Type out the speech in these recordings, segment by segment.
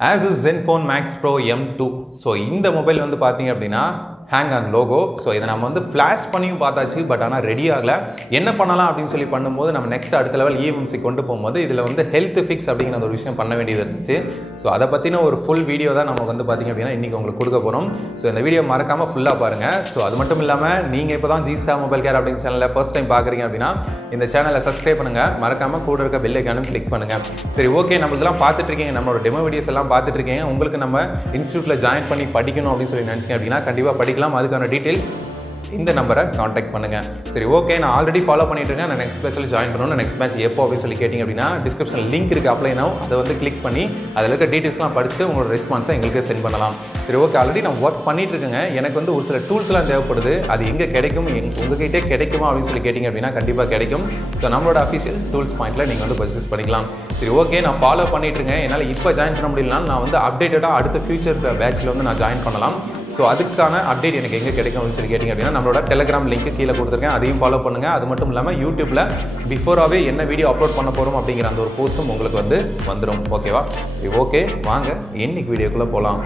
Asus Zenfone Max Pro M2. So இந்த mobile வந்து பார்த்தீங்க அப்படின்னா ஹேங் ஆன் லோகோ. ஸோ இதை நம்ம வந்து ஃப்ளாஷ் பண்ணியும் பார்த்தாச்சு, பட் ஆனால் ரெடி ஆகலை. என்ன பண்ணலாம் அப்படின்னு சொல்லி பண்ணும்போது நம்ம நெக்ஸ்ட் அடுத்த லெவல் Emmc கொண்டு போகும்போது இதில் வந்து ஹெல்த் ஃபிக்ஸ் அப்படிங்கிற ஒரு விஷயம் பண்ண வேண்டியது இருந்துச்சு. ஸோ அதை பற்றின ஒரு ஃபுல் வீடியோ தான் நம்ம வந்து பார்த்திங்க அப்படின்னா இன்றைக்கி உங்களுக்கு கொடுக்க போகிறோம். ஸோ இந்த வீடியோ மறக்காமல் ஃபுல்லாக பாருங்கள். ஸோ அது மட்டும் இல்லாமல் நீங்கள் இப்போ தான் G-Star மொபைல் கேர் அப்படிங்கிற சேனலில் ஃபர்ஸ்ட் டைம் பார்க்குறீங்க அப்படின்னா இந்த சேனலை சப்ஸ்கிரைப் பண்ணுங்கள், மறக்காமல் கூட இருக்க பெல் ஐக்கானும் கிளிக் பண்ணுங்கள். சரி, ஓகே, நம்மளுக்கெல்லாம் பார்த்துட்டு இருக்கீங்க, நம்மளோட டெமோ வீடியோஸ் எல்லாம் பார்த்துட்டு இருக்கீங்க. உங்களுக்கு நம்ம இன்ஸ்டியூட்டில் ஜாயின் பண்ணி படிக்கணும் அப்படின்னு சொல்லி நினச்சிங்க அப்படின்னா கண்டிப்பாக படிக்கலாம். அதுக்கான டீட்டெயில்ஸ் இந்த நம்பரை காண்டாக்ட் பண்ணுங்கள். சரி, ஓகே, நான் ஆல்ரெடி ஃபாலோ பண்ணிட்டு இருக்கேன். நான் நெக்ஸ்ட் பேட்சில் ஜாயின் பண்ணணும். நெக்ஸ்ட் பேட்ச் எப்போ அப்படின்னு சொல்லி கேட்டிங்க அப்படின்னா டிஸ்கிரிப்ஷன் லிங்க் இருக்குது, அப்ளை நவ். அதை வந்து கிளிக் பண்ணி அதில் இருக்க டீட்டெயில்ஸ்லாம் படிச்சுட்டு உங்களோட ரெஸ்பான்ஸை எங்களுக்கு சென்ட் பண்ணலாம். சரி, ஓகே, ஆல்ரெடி நான் ஒர்க் பண்ணிட்டு இருக்கேங்க. எனக்கு வந்து ஒரு சில டூல்ஸ்லாம் தேவைப்படுது. அது எங்கே கிடைக்கும், உங்ககிட்டே கிடைக்குமா அப்படின்னு சொல்லி கேட்டிங்க அப்படின்னா கண்டிப்பாக கிடைக்கும். ஸோ நம்மளோட அஃபிஷியல் டூல்ஸ் பாயிண்ட்டில் நீங்கள் வந்து பர்ச்சேஸ் பண்ணிக்கலாம். சரி, ஓகே, நான் ஃபாலோ பண்ணிட்டு இருக்கேன். என்னால் இப்போ ஜாயின் பண்ண முடியலனா நான் வந்து அப்டேட்டடாக அடுத்த ஃபியூச்சர் பேட்சில் வந்து நான் ஜாயின் பண்ணலாம். ஸோ அதுக்கான அப்டேட் எனக்கு எங்கே கிடைக்கும் அப்படின்னு சொல்லி கேட்டிங்க அப்படின்னா நம்மளோட டெலிகிராம் லிங்க் கீழே கொடுத்துருக்கேன், அதையும் ஃபாலோ பண்ணுங்கள். அது மட்டும் இல்லாமல் யூடியூப்பில் பிஃபோராகவே என்ன வீடியோ அப்லோட் பண்ண போகிறோம் அப்படிங்கிற அந்த ஒரு போஸ்ட்டும் உங்களுக்கு வந்து வந்துடும். ஓகேவா? ஓகே, வாங்க இன்னைக்கு வீடியோக்குள்ளே போகலாம்.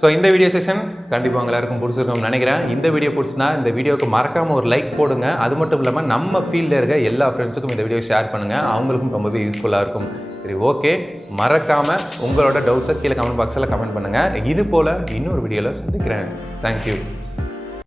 ஸோ இந்த வீடியோ செஷன் கண்டிப்பாக உங்க எல்லாருக்கும் பிடிச்சிருக்கும்னு நினைக்கிறேன். இந்த வீடியோ பிடிச்சினா இந்த வீடியோக்கு மறக்காமல் ஒரு லைக் போடுங்க. அது மட்டும் இல்லாமல் நம்ம ஃபீல்டில் இருக்க எல்லா ஃப்ரெண்ட்ஸுக்கும் இந்த வீடியோ ஷேர் பண்ணுங்கள். அவங்களுக்கும் ரொம்பவே யூஸ்ஃபுல்லாக இருக்கும். சரி, ஓகே, மறக்காமல் உங்களோட டவுட்ஸை கீழே கமெண்ட் பாக்ஸில் கமெண்ட் பண்ணுங்கள். இது போல் இன்னொரு வீடியோவில் சந்திக்கிறேன். தேங்க்யூ.